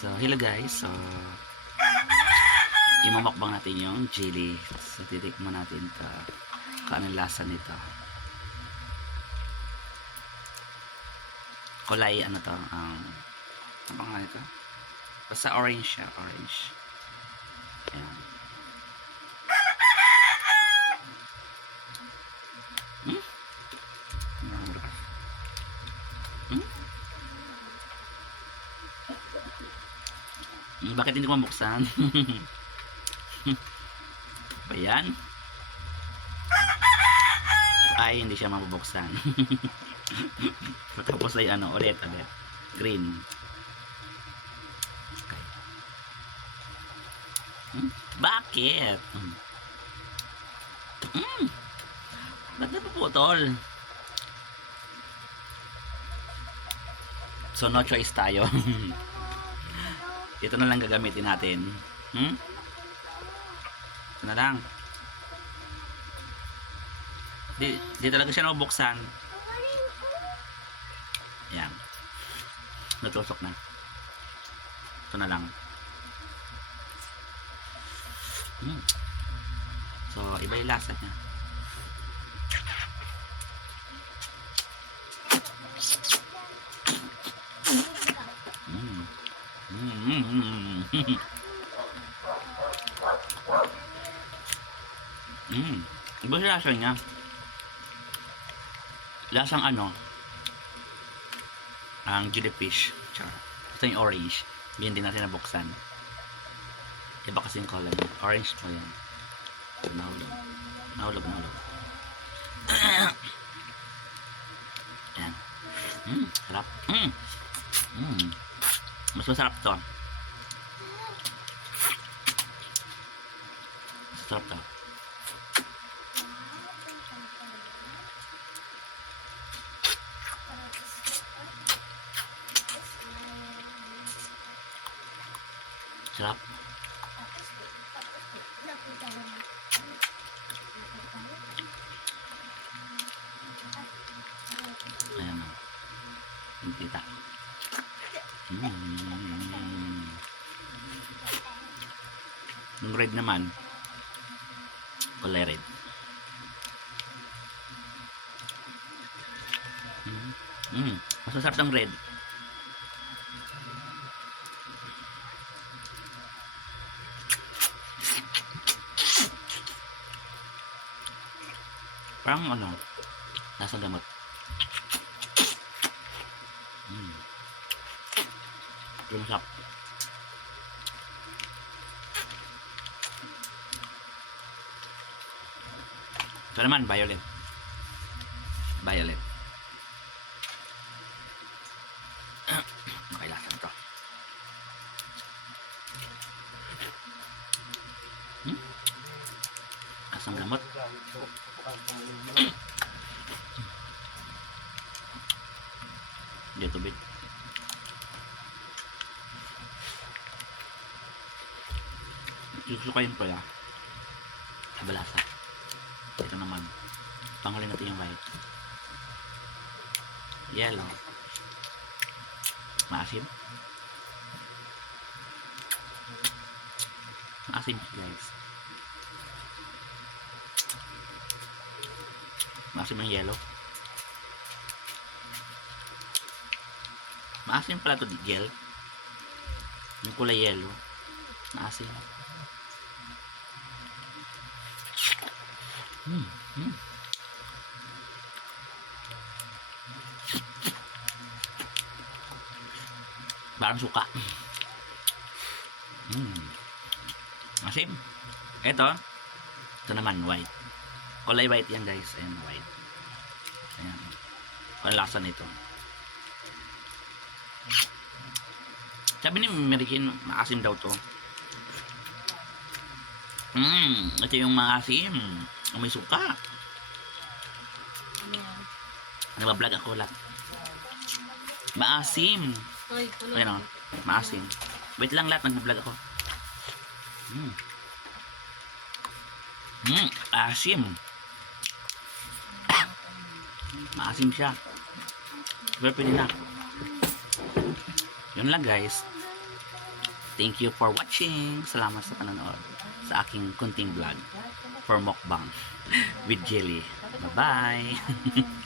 So, hello guys. So, imamukbang natin yung chili. So, titikman natin kung anong lasa nito. Kulay, ano to? Ano bang nga ito? Basta orange siya. Orange. Ayan. Hmm? Hmm? Bakit hindi ko mabuksan? Ba yan? Ay, hindi siya mabubuksan. Tapos ay ano, ulit. Green. Okay. Bakit? Ba't napuputol? So, no choice tayo. Ito na lang gagamitin natin. Ito na lang. Di talaga siya nabuksan. Ayan. Natusok na. Ito na lang. So, iba yung lasa niya. Iba yung lasa niya. Lasang ano, ang jellyfish. Ito yung orange. Yan din natin nabuksan. Iba kasi yung color niya. Orange po yan. Nahulog. Ayan. Sarap. Mas masarap to. Sarap to. Sarap. Ayan o. Yung kita. Yung red naman. Kulay red. Mas masarap ng red. Parang ano, nasa gamot. Yung sarap. Ito naman, violet. Makailasan ito. Asang gamot. Dito bit. Susukayin ko ya. Balasa. Ito naman. Panghuli natin yung white. Yellow. Maasim. Maasim guys. Maasim ang yellow. Maasim pala ito gel. Yung kulay yellow. Maasim. Parang suka. Maasim. Ito naman white. Kulay white yan guys. Ayan, white. Ayan. Ang lasa nito. Sabi ni Merikin, maasim daw to. Ito yung maasim. May suka. Nagbablog ako lahat. Maasim. Ayan o. Maasim. Wait lang lahat. Nagbablog ako. Asim. Maasim siya. Pero pwede na. Yun lang guys. Thank you for watching. Salamat sa panonood sa aking kunting vlog for mukbang with Jelly. Bye-bye!